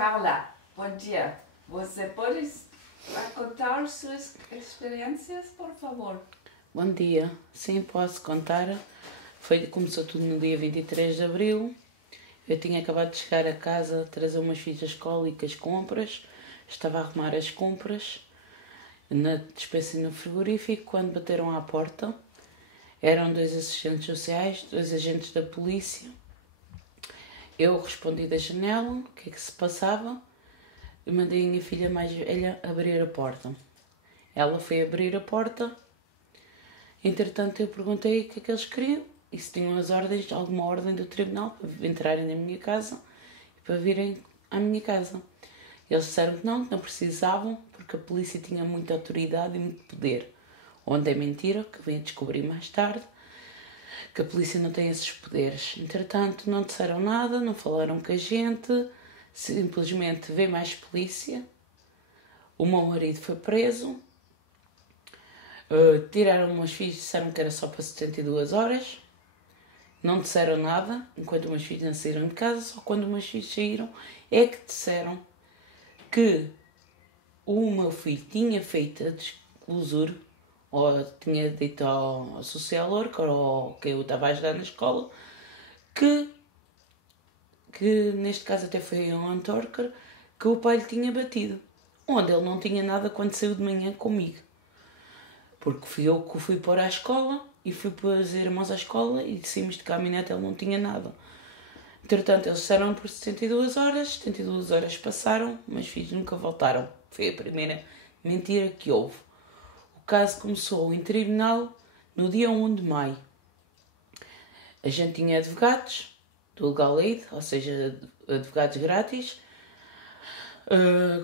Carla, bom dia. Você pode contar suas experiências, por favor? Bom dia. Sim, posso contar. Começou tudo no dia 23 de Abril. Eu tinha acabado de chegar a casa, trazer umas filhas da escola e com as compras. Estava a arrumar as compras na despensa no frigorífico quando bateram à porta. Eram 2 assistentes sociais, 2 agentes da polícia. Eu respondi da janela, o que é que se passava, e mandei a minha filha mais velha abrir a porta. Ela foi abrir a porta, entretanto eu perguntei o que é que eles queriam e se tinham alguma ordem do tribunal para entrarem na minha casa e para virem à minha casa. Eles disseram que não precisavam, porque a polícia tinha muita autoridade e muito poder. Onde é mentira, que vim a descobrir mais tarde, que a polícia não tem esses poderes. Entretanto, não disseram nada, não falaram com a gente, simplesmente veio mais polícia. O meu marido foi preso, tiraram meus filhos, disseram que era só para 72 horas, não disseram nada, enquanto meus filhos não saíram de casa, só quando meus filhos saíram é que disseram que o meu filho tinha feito a desclusura, ou tinha dito ao social worker, ou que eu estava a ajudar na escola, que neste caso até foi um antorker, que o pai lhe tinha batido, onde ele não tinha nada quando saiu de manhã comigo. Porque fui eu que o fui pôr à escola, e fui pôr os irmãos à escola, e saímos de caminhonete, ele não tinha nada. Entretanto, eles disseram por 72 horas passaram, meus filhos nunca voltaram. Foi a primeira mentira que houve. O caso começou em tribunal no dia 1 de maio. A gente tinha advogados do Legal Aid, ou seja, advogados grátis.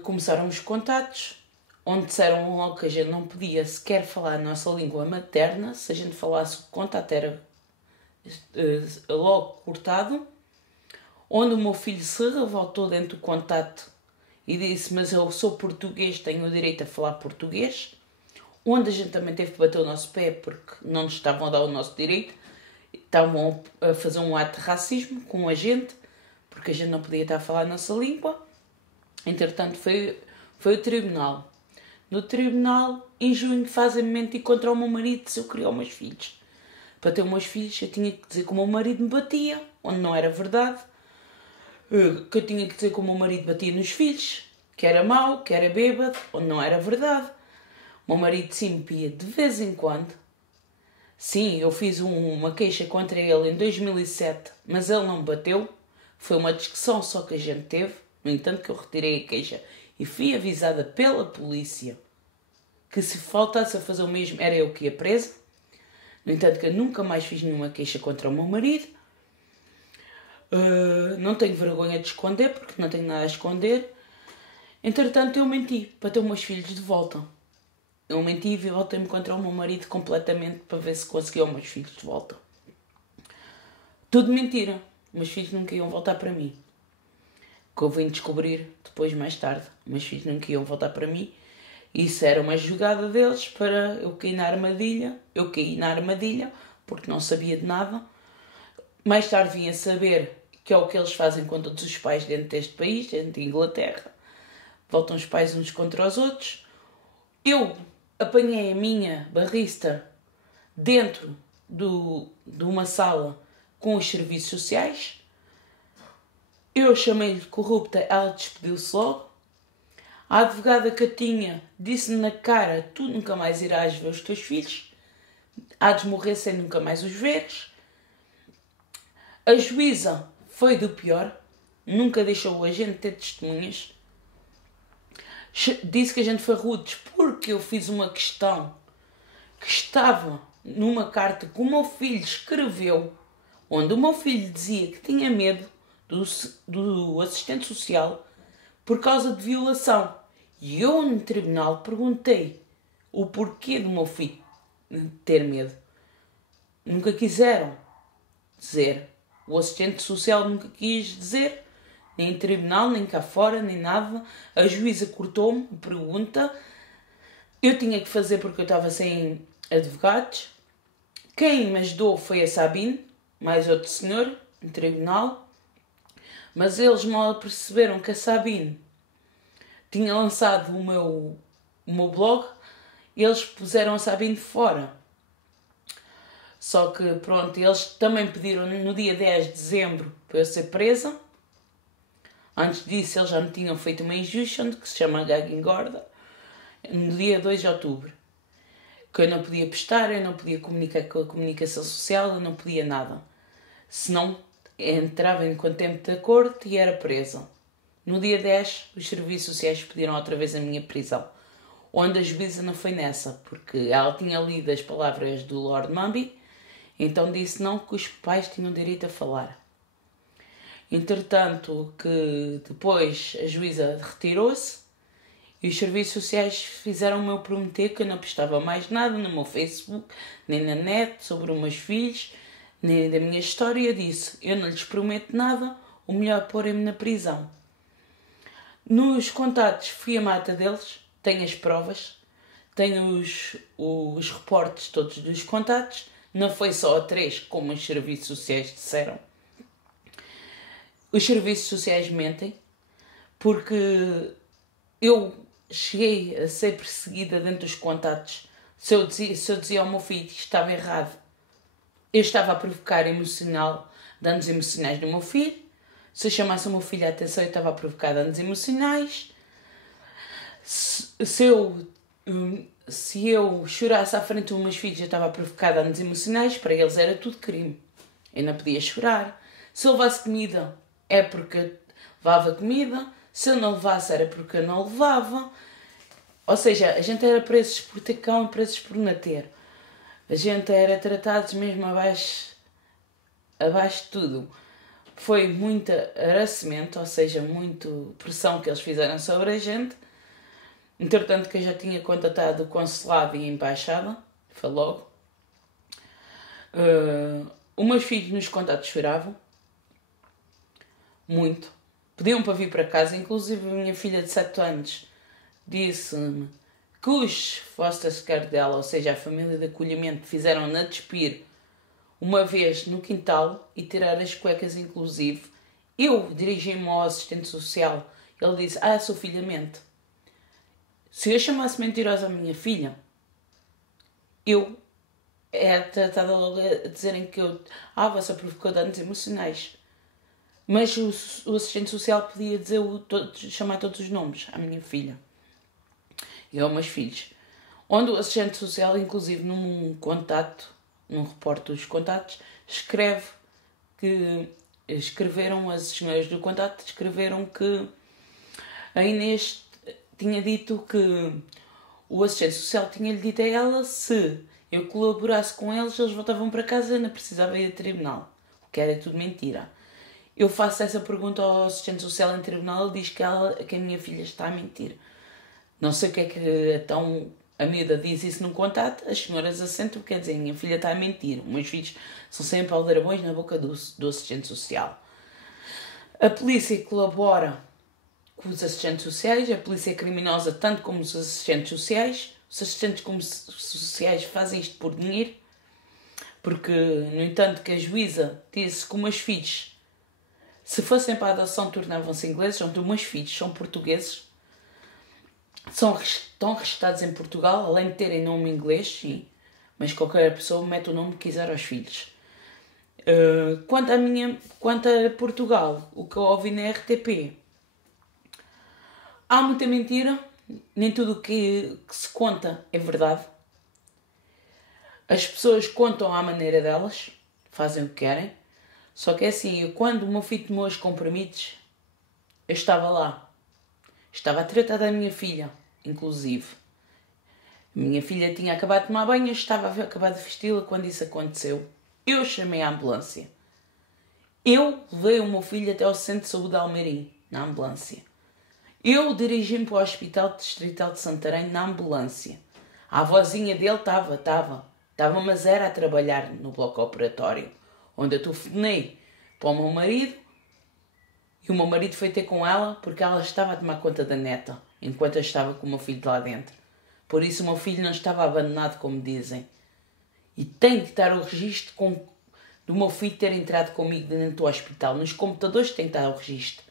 Começaram os contatos, onde disseram logo que a gente não podia sequer falar a nossa língua materna. Se a gente falasse o contato era logo cortado. Onde o meu filho se revoltou dentro do contato e disse: mas eu sou português, tenho o direito a falar português. Onde a gente também teve que bater o nosso pé porque não nos estavam a dar o nosso direito. Estavam a fazer um ato de racismo com a gente, porque a gente não podia estar a falar a nossa língua. Entretanto, foi o tribunal. No tribunal, em junho, fazem-me mentir contra o meu marido se eu queria os meus filhos. Para ter os meus filhos, eu tinha que dizer que o meu marido me batia, onde não era verdade. Que eu tinha que dizer que o meu marido batia nos filhos, que era mau, que era bêbado, onde não era verdade. O meu marido sim me pia de vez em quando. Sim, eu fiz uma queixa contra ele em 2007, mas ele não me bateu. Foi uma discussão só que a gente teve. No entanto, que eu retirei a queixa e fui avisada pela polícia que se faltasse a fazer o mesmo era eu que ia presa. No entanto, que eu nunca mais fiz nenhuma queixa contra o meu marido. Não tenho vergonha de esconder, porque não tenho nada a esconder. Entretanto, eu menti para ter os meus filhos de volta. Eu menti e voltei-me contra o meu marido completamente para ver se conseguia os meus filhos de volta. Tudo mentira. Meus filhos nunca iam voltar para mim. Que eu vim descobrir depois, mais tarde. Meus filhos nunca iam voltar para mim. Isso era uma jogada deles para eu cair na armadilha. Eu caí na armadilha porque não sabia de nada. Mais tarde vim a saber que é o que eles fazem com todos os pais dentro deste país, dentro de Inglaterra. Voltam os pais uns contra os outros. Eu apanhei a minha barrista dentro de uma sala com os serviços sociais. Eu chamei-lhe corrupta, ela despediu-se logo. A advogada que eu tinha disse-me na cara: tu nunca mais irás ver os teus filhos. Há de morrer sem nunca mais os veres. A juíza foi do pior. Nunca deixou a gente ter testemunhas. Disse que a gente foi rudes porque eu fiz uma questão que estava numa carta que o meu filho escreveu, onde o meu filho dizia que tinha medo do assistente social por causa de violação. E eu no tribunal perguntei o porquê do meu filho ter medo. Nunca quiseram dizer. O assistente social nunca quis dizer. Nem em tribunal, nem cá fora, nem nada. A juíza cortou-me a pergunta. Eu tinha que fazer porque eu estava sem advogados. Quem me ajudou foi a Sabine, mais outro senhor, em tribunal. Mas eles mal perceberam que a Sabine tinha lançado o meu blog e eles puseram a Sabine fora. Só que, pronto, eles também pediram no dia 10 de dezembro para eu ser presa. Antes disso, eles já me tinham feito uma injunction que se chama gag engorda, no dia 2 de outubro. Que eu não podia postar, eu não podia comunicar com a comunicação social, eu não podia nada. Senão, entrava em contempo da corte e era presa. No dia 10, os serviços sociais pediram outra vez a minha prisão. Onde a juíza não foi nessa, porque ela tinha lido as palavras do Lord Mumby, então disse não, que os pais tinham direito a falar. Entretanto, que depois a juíza retirou-se e os serviços sociais fizeram-me eu prometer que eu não postava mais nada no meu Facebook, nem na net, sobre os meus filhos, nem da minha história. Eu disse, eu não lhes prometo nada, o melhor é porem-me na prisão. Nos contatos fui a mata deles, tenho as provas, tenho os reportes todos dos contatos. Não foi só a 3, como os serviços sociais disseram. Os serviços sociais mentem, porque eu cheguei a ser perseguida dentro dos contatos. Se eu dizia ao meu filho que estava errado, eu estava a provocar danos emocionais do meu filho. Se eu chamasse o meu filho a atenção, eu estava a provocar danos emocionais. Se eu chorasse à frente dos meus filhos, eu estava a provocar danos emocionais. Para eles era tudo crime. Eu não podia chorar. Se eu levasse comida, é porque eu levava comida. Se eu não levasse, era porque eu não levava. Ou seja, a gente era presos por ter cão e presos por não ter. A gente era tratados mesmo abaixo de tudo. Foi muito harassment, ou seja, muita pressão que eles fizeram sobre a gente. Entretanto, que eu já tinha contatado o consulado e a embaixada, foi logo. Os meus filhos nos contatos choravam. Muito. Pediam para vir para casa, inclusive a minha filha de 7 anos disse-me que os foster care dela, ou seja, a família de acolhimento, fizeram-na despir uma vez no quintal e tirar as cuecas inclusive. Eu dirigi-me ao assistente social. Ele disse, a sua filha mente. Se eu chamasse mentirosa a minha filha, eu era tratada logo a dizerem que você provocou danos emocionais. Mas o assistente social podia dizer chamar todos os nomes à minha filha e aos meus filhos. Onde o assistente social, inclusive num reporte dos contatos, escreveram as senhoras do contato, escreveram que a Inês tinha dito que o assistente social tinha-lhe dito a ela se eu colaborasse com eles voltavam para casa e não precisava ir a tribunal. O que era tudo mentira. Eu faço essa pergunta ao assistente social em tribunal, ele diz que a minha filha está a mentir. Não sei o que é que então a miúda diz isso num contato, as senhoras assentam, quer dizer, minha filha está a mentir. Os meus filhos são sempre aldrabões na boca do assistente social. A polícia colabora com os assistentes sociais, a polícia é criminosa tanto como os assistentes sociais. Os assistentes sociais fazem isto por dinheiro, porque, no entanto, que a juíza disse que os meus filhos, se fossem para a adoção, tornavam-se ingleses. Os meus filhos são portugueses, estão registados em Portugal, além de terem nome inglês, sim, mas qualquer pessoa mete o nome que quiser aos filhos. Quanto a Portugal, o que eu ouvi na RTP, há muita mentira, nem tudo o que se conta é verdade. As pessoas contam à maneira delas, fazem o que querem. Só que é assim, quando o meu filho tomou os comprimidos, eu estava lá. Estava a tratar da minha filha, inclusive. A minha filha tinha acabado de tomar banho, eu estava a acabar de vesti-la quando isso aconteceu. Eu chamei a ambulância. Eu levei o meu filho até ao Centro de Saúde de Almeirim, na ambulância. Eu dirigi-me para o Hospital Distrital de Santarém, na ambulância. A avózinha dele estava, mas era a trabalhar no bloco operatório, onde eu telefonei para o meu marido e o meu marido foi ter com ela porque ela estava a tomar conta da neta, enquanto eu estava com o meu filho lá dentro. Por isso o meu filho não estava abandonado, como dizem. E tem que estar o registro do meu filho ter entrado comigo dentro do hospital. Nos computadores tem que estar o registro,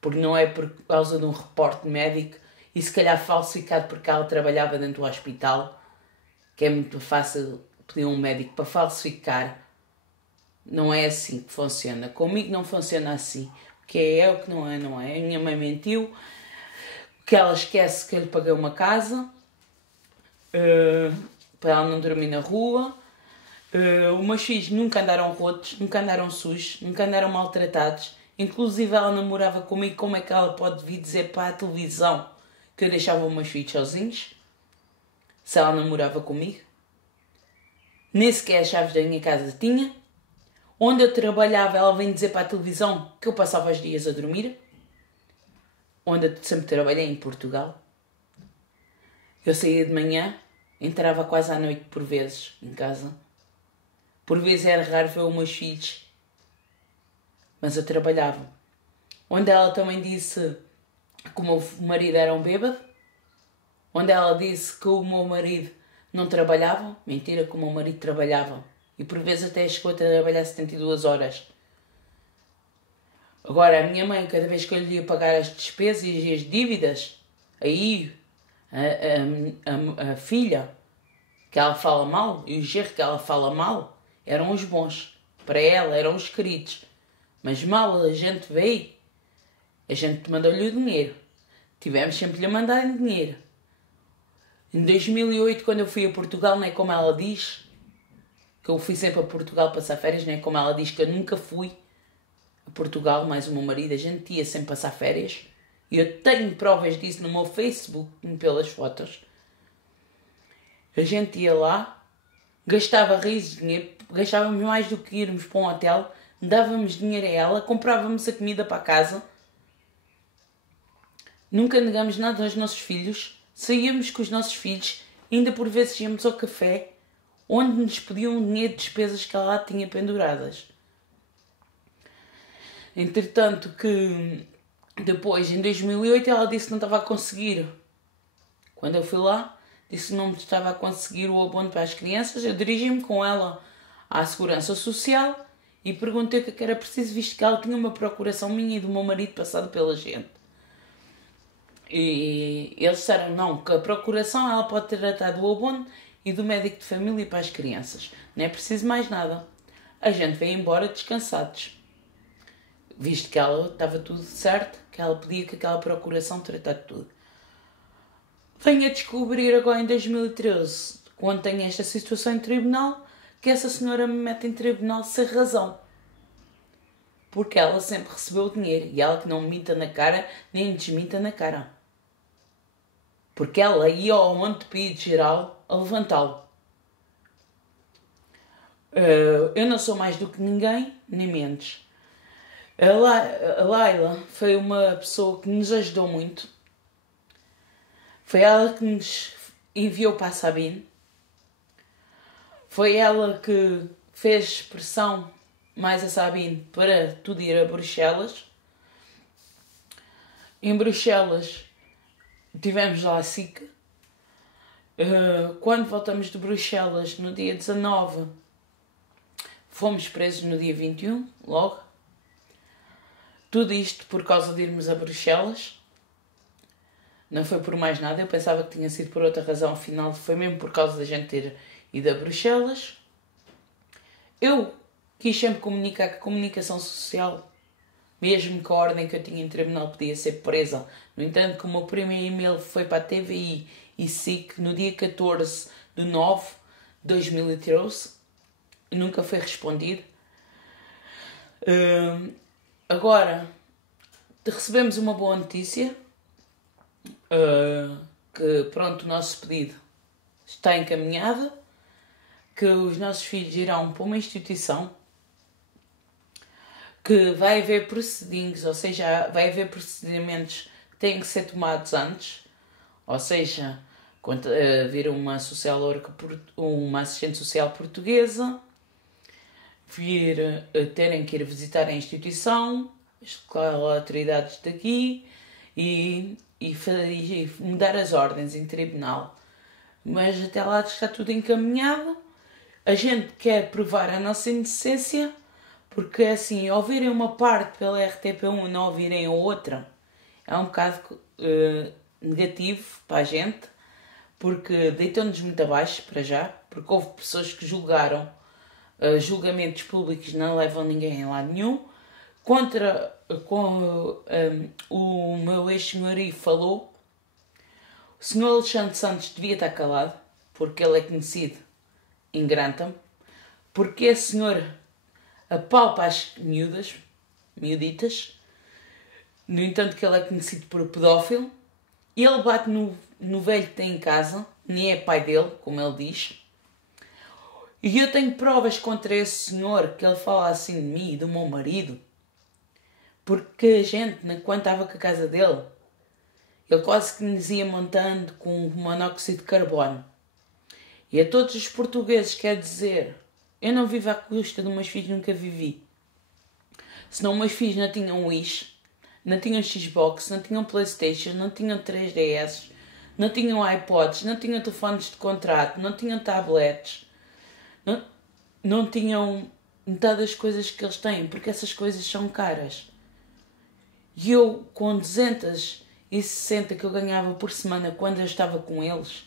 porque não é por causa de um reporte médico e se calhar falsificado porque ela trabalhava dentro do hospital, que é muito fácil pedir um médico para falsificar. Não é assim que funciona. Comigo não funciona assim. O que é o que não é, não é. A minha mãe mentiu, que ela esquece que eu lhe paguei uma casa, para ela não dormir na rua. Os meus filhos nunca andaram rotos, nunca andaram sujos, nunca andaram maltratados. Inclusive ela namorava comigo. Como é que ela pode vir dizer para a televisão que eu deixava os meus filhos sozinhos? Se ela namorava comigo. Nem sequer as chaves da minha casa tinha. Onde eu trabalhava, ela vem dizer para a televisão que eu passava os dias a dormir. Onde eu sempre trabalhei, em Portugal. Eu saía de manhã, entrava quase à noite por vezes em casa. Por vezes era raro ver os meus filhos. Mas eu trabalhava. Onde ela também disse que o meu marido era um bêbado. Onde ela disse que o meu marido não trabalhava. Mentira, que o meu marido trabalhava. E por vezes até chegou a trabalhar 72 horas. Agora, a minha mãe, cada vez que eu lhe ia pagar as despesas e as dívidas, aí a filha, que ela fala mal, e o genro que ela fala mal, eram os bons. Para ela, eram os queridos. Mas mal a gente veio, a gente mandou-lhe o dinheiro. Tivemos sempre lhe a mandar dinheiro. Em 2008, quando eu fui a Portugal, não é como ela diz, que eu fui sempre a Portugal passar férias, não é como ela diz que eu nunca fui a Portugal, mais o meu marido, a gente ia sempre passar férias. E eu tenho provas disso no meu Facebook, pelas fotos. A gente ia lá, gastava rios de dinheiro, gastávamos mais do que irmos para um hotel, dávamos dinheiro a ela, comprávamos a comida para a casa. Nunca negamos nada aos nossos filhos, saíamos com os nossos filhos, ainda por vezes íamos ao café, onde nos pediam dinheiro de despesas que ela lá tinha penduradas. Entretanto, que depois, em 2008, ela disse que não estava a conseguir. Quando eu fui lá, disse que não estava a conseguir o abono para as crianças. Eu dirigi-me com ela à Segurança Social e perguntei o que era preciso, visto que ela tinha uma procuração minha e do meu marido passado pela gente. E eles disseram não, que a procuração ela pode tratar do abono e do médico de família para as crianças. Não é preciso mais nada. A gente veio embora descansados. Visto que ela estava tudo certo, que ela pedia que aquela procuração tratasse tudo. Venho a descobrir agora em 2013, quando tenho esta situação em tribunal, que essa senhora me mete em tribunal sem razão. Porque ela sempre recebeu o dinheiro e ela que não me minta na cara, nem me desminta na cara. Porque ela ia ao monte pedido geral a levantá-lo. Eu não sou mais do que ninguém, nem menos. A Laila foi uma pessoa que nos ajudou muito. Foi ela que nos enviou para a Sabine. Foi ela que fez pressão mais a Sabine para tudo ir a Bruxelas. Em Bruxelas tivemos lá a SIC. Quando voltamos de Bruxelas no dia 19, fomos presos no dia 21, logo. Tudo isto por causa de irmos a Bruxelas. Não foi por mais nada, eu pensava que tinha sido por outra razão, afinal foi mesmo por causa da gente ter ido a Bruxelas. Eu quis sempre comunicar que a comunicação social, mesmo que a ordem que eu tinha em tribunal podia ser presa, no entanto que o meu primeiro e-mail foi para a TVI e SIC no dia 14 de 9 de 2013, nunca foi respondido. Agora, recebemos uma boa notícia, que pronto, o nosso pedido está encaminhado, que os nossos filhos irão para uma instituição, que vai haver procedimentos, ou seja, vai haver procedimentos que têm que ser tomados antes, ou seja, vir uma social worker, uma assistente social portuguesa, terem que ir visitar a instituição, as autoridades daqui e mudar as ordens em tribunal. Mas até lá está tudo encaminhado. A gente quer provar a nossa inocência, Porque assim, ouvirem uma parte pela RTP1 e não ouvirem a outra é um bocado negativo para a gente, porque deitam-nos muito abaixo para já, porque houve pessoas que julgaram, julgamentos públicos não levam ninguém a lado nenhum. O meu ex-senhorio falou, o senhor Alexandre Santos devia estar calado, porque ele é conhecido em Grantham, porque esse senhor apalpa as miuditas, no entanto que ele é conhecido por pedófilo, ele bate no velho que tem em casa, nem é pai dele, como ele diz, e eu tenho provas contra esse senhor, que ele fala assim de mim e do meu marido, porque a gente, quando estava com a casa dele, ele quase que nos ia montando com monóxido de carbono. E a todos os portugueses quer dizer, eu não vivo à custa dos meus filhos, nunca vivi. Senão meus filhos não tinham Wish, não tinham Xbox, não tinham Playstation, não tinham 3DS, não tinham iPods, não tinham telefones de contrato, não tinham tablets, não tinham metade das coisas que eles têm, porque essas coisas são caras. E eu, com 260 que eu ganhava por semana quando eu estava com eles,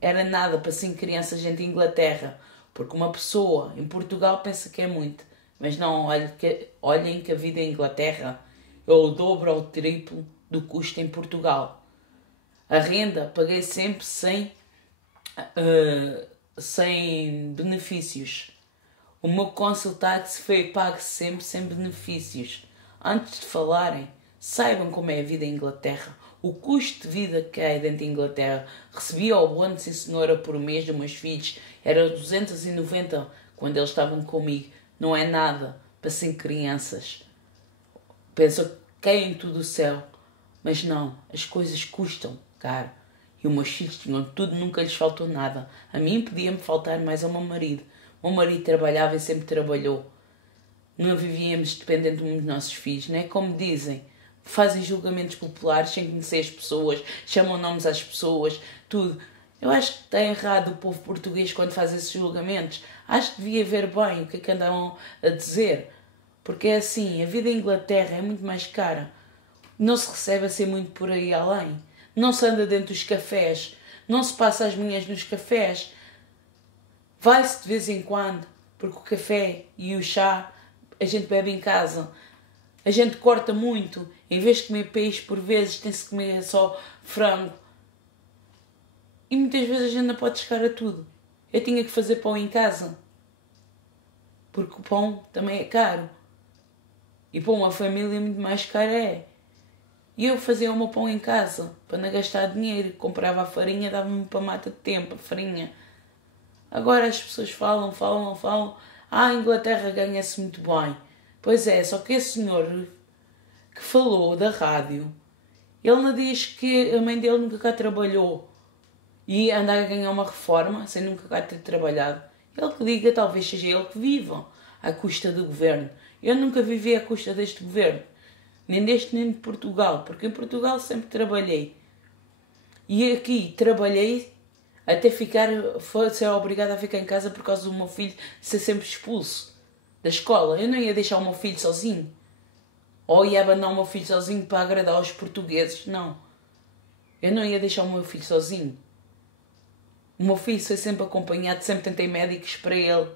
era nada para 5 crianças em Inglaterra, porque uma pessoa em Portugal pensa que é muito, mas não, olhem que a vida em Inglaterra é o dobro ou o triplo do custo em Portugal. A renda paguei sempre sem benefícios. O meu council tax foi pago sempre sem benefícios. Antes de falarem, saibam como é a vida em Inglaterra. O custo de vida que é dentro da Inglaterra. Recebia o bônus de senhora por mês dos meus filhos. Era 290 quando eles estavam comigo. Não é nada para 5 crianças. Pensam que caem tudo do céu. Mas não, as coisas custam caro. E os meus filhos tinham tudo, nunca lhes faltou nada. A mim podia-me faltar mais ao meu marido. O meu marido trabalhava e sempre trabalhou. Não vivíamos dependendo dos nossos filhos. Não é como dizem. Fazem julgamentos populares sem conhecer as pessoas, chamam nomes às pessoas, tudo. Eu acho que está errado o povo português quando faz esses julgamentos. Acho que devia ver bem o que é que andavam a dizer. Porque é assim, a vida em Inglaterra é muito mais cara. Não se recebe assim muito por aí além. Não se anda dentro dos cafés. Não se passa as manhãs nos cafés. Vai-se de vez em quando, porque o café e o chá a gente bebe em casa. A gente corta muito. Em vez de comer peixe, por vezes tem-se que comer só frango. E muitas vezes a gente não pode chegar a tudo. Eu tinha que fazer pão em casa. Porque o pão também é caro. E para uma família muito mais caro é. E eu fazia o meu pão em casa, para não gastar dinheiro. Comprava a farinha, dava-me para mata de tempo, a farinha. Agora as pessoas falam. A Inglaterra ganha-se muito bem. Pois é, só que esse senhor que falou da rádio, ele não diz que a mãe dele nunca cá trabalhou e anda a ganhar uma reforma sem nunca cá ter trabalhado. Ele que diga, talvez seja ele que viva à custa do governo. Eu nunca vivi à custa deste governo, nem deste nem de Portugal, porque em Portugal sempre trabalhei. E aqui trabalhei até ser obrigada a ficar em casa por causa do meu filho ser sempre expulso da escola. Eu não ia deixar o meu filho sozinho. Ou ia abandonar o meu filho sozinho para agradar aos portugueses. Não. Eu não ia deixar o meu filho sozinho. O meu filho foi sempre acompanhado, sempre tentei médicos para ele.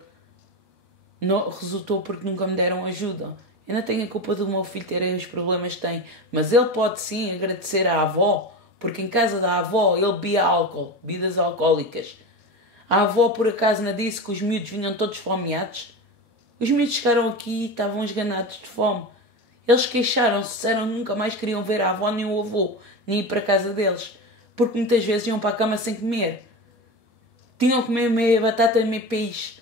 Não resultou porque nunca me deram ajuda. Eu não tenho a culpa do meu filho ter os problemas que tem. Mas ele pode sim agradecer à avó, porque em casa da avó ele bebia álcool, bebidas alcoólicas. A avó por acaso não disse que os miúdos vinham todos fomeados? Os miúdos chegaram aqui e estavam esganados de fome. Eles queixaram-se, disseram que nunca mais queriam ver a avó nem o avô, nem ir para a casa deles, porque muitas vezes iam para a cama sem comer. Tinham que comer meia batata e meio peixe.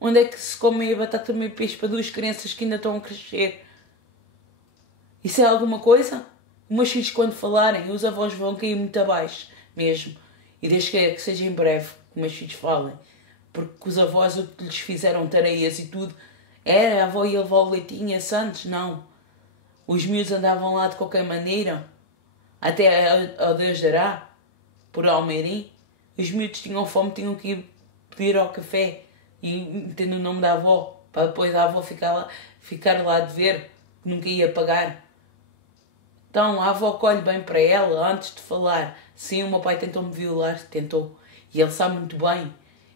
Onde é que se come meia batata e meio peixe para 2 crianças que ainda estão a crescer? Isso é alguma coisa? Os meus filhos quando falarem, os avós vão cair muito abaixo, mesmo. E desde que seja em breve que os meus filhos falem. Porque os avós o que lhes fizeram tareias e tudo, era a avó e a avó Leitinha Santos? Não. Os miúdos andavam lá de qualquer maneira, até ao Deus dará, por Almeirim. Os miúdos tinham fome, tinham que ir pedir ao café e meter no nome da avó. para depois a avó ficar lá de ver, que nunca ia pagar. Então a avó colhe bem para ela antes de falar. Sim, o meu pai tentou-me violar, tentou. E ele sabe muito bem.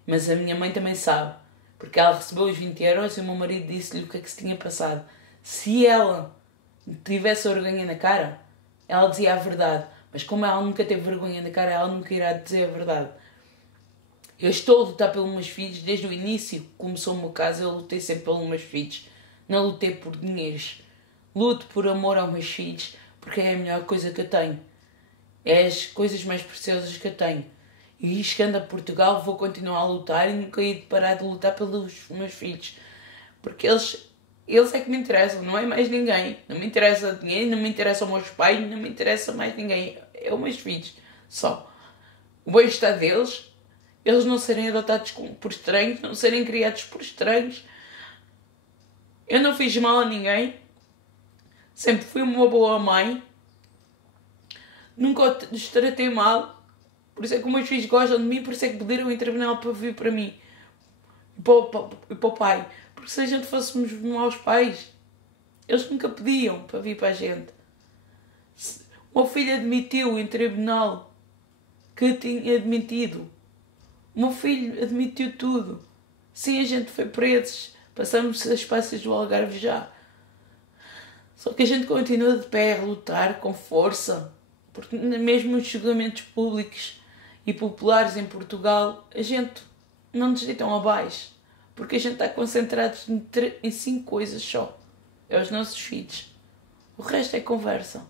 Mas a minha mãe também sabe. Porque ela recebeu os 20 euros e o meu marido disse-lhe o que é que se tinha passado. Se ela tivesse vergonha na cara, ela dizia a verdade. Mas como ela nunca teve vergonha na cara, ela nunca irá dizer a verdade. Eu estou a lutar pelos meus filhos desde o início que começou o meu caso. Eu lutei sempre pelos meus filhos. Não lutei por dinheiros. Luto por amor aos meus filhos, porque é a melhor coisa que eu tenho. É as coisas mais preciosas que eu tenho. E chegando a Portugal vou continuar a lutar e nunca hei de parar de lutar pelos meus filhos. Porque eles é que me interessam, não é mais ninguém. Não me interessa dinheiro, não me interessam os meus pais, não me interessa mais ninguém. É os meus filhos, só. O bem-estar deles, eles não serem adotados por estranhos, não serem criados por estranhos. Eu não fiz mal a ninguém. Sempre fui uma boa mãe. Nunca os tratei mal. Por isso é que os meus filhos gostam de mim, por isso é que pediram em tribunal para vir para mim. E para o pai. Porque se a gente fôssemos maus pais, eles nunca pediam para vir para a gente. O meu filho admitiu em tribunal que tinha admitido. O meu filho admitiu tudo. Sim, a gente foi presos. Passamos as passas do Algarve já. Só que a gente continua de pé a lutar com força. Porque mesmo nos julgamentos públicos e populares em Portugal, a gente não nos deitam abaixo. Porque a gente está concentrado em 5 coisas só. É os nossos filhos. O resto é conversa.